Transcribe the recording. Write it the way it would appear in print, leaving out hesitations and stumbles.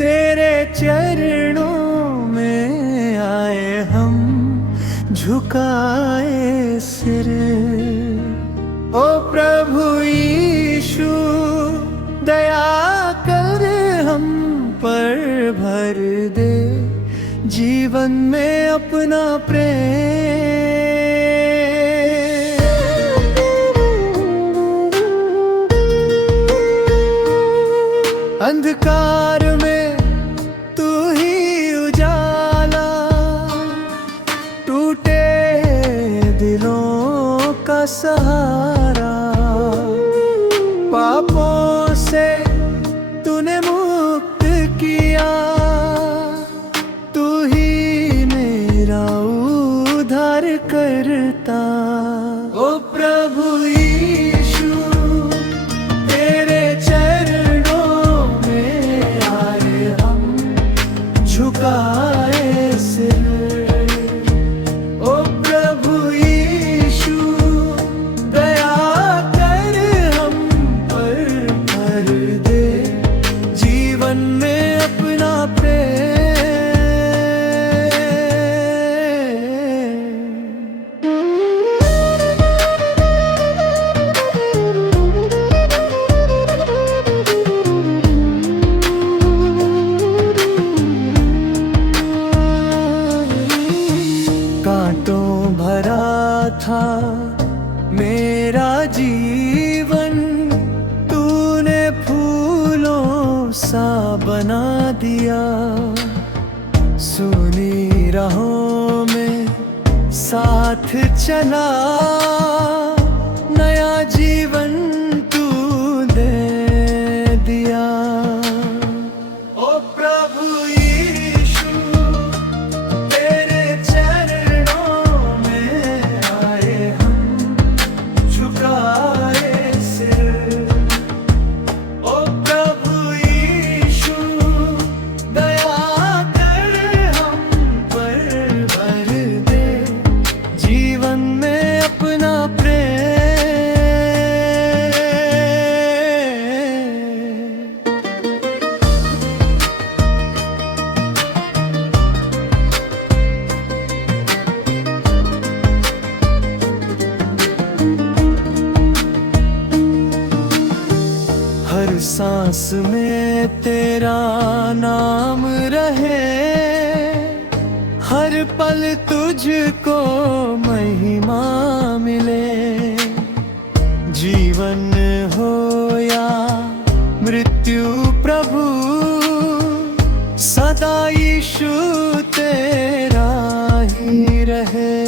तेरे चरणों में आए हम झुकाए सिर। ओ प्रभु यीशु दया कर हम पर भर दे जीवन में अपना प्रेम। अंधकार में तू ही उजाला, टूटे दिलों का सहारा। पापों से तूने मुक्त किया, तू ही मेरा उद्धार करता। ओ प्रभु यीशु तेरे चरणों में आए हम झुकाए सिर। ओ प्रभु यीशु दया कर हम पर भर दे जीवन में अपना प्रेम। कांटों भरा था मेरा जीवन, तूने फूलों सा बना दिया। सुनी राहों में साथ चला, नया जीवन तू दे दिया। ओ प्रभु यीशु तेरे चरणों में आए हम झुकाए सिर। ओ प्रभु यीशु दया कर हम पर भर दे जीवन में अपना प्रेम। हर सांस में तेरा नाम रहे, हर पल तुझको महिमा मिले। जीवन हो या मृत्यु प्रभु, सदा यीशु तेरा ही रहे।